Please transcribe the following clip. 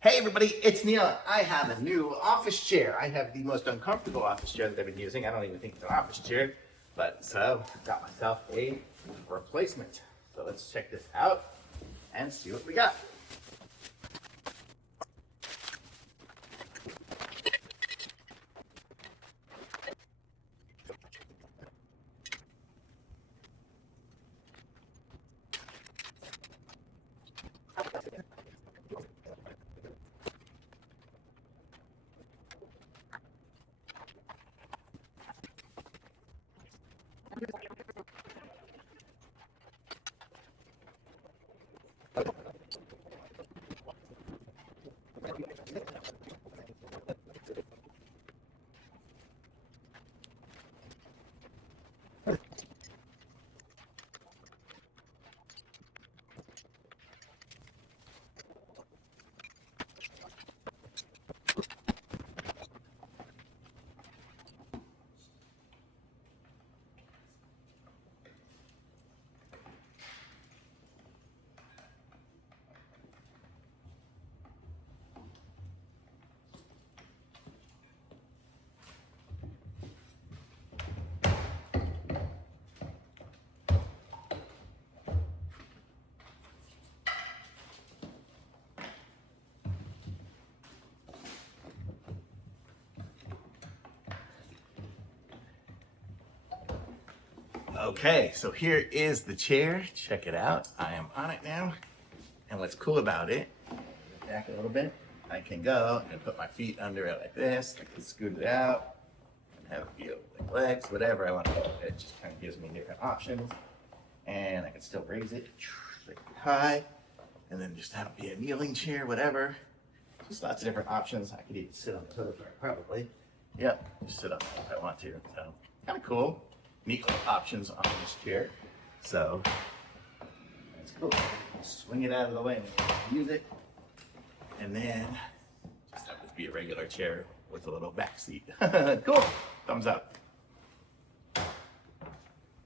Hey everybody, it's Neil. I have a new office chair. I have the most uncomfortable office chair that I've been using. I don't even think it's an office chair, but so I got myself a replacement. So let's check this out and see what we got. Okay, so here is the chair. Check it out. I am on it now. And what's cool about it, back a little bit, I can go and put my feet under it like this. I can scoot it out and have it feel like legs, whatever I want to do. It just kind of gives me different options. And I can still raise it like high and then just have it be a kneeling chair, whatever. Just lots of different options. I could even sit on the pillow probably. Yep, just sit on it if I want to. So kind of cool. Neat little options on this chair. So that's cool. Swing it out of the way and use it. And then just have this be a regular chair with a little back seat. Cool. Thumbs up.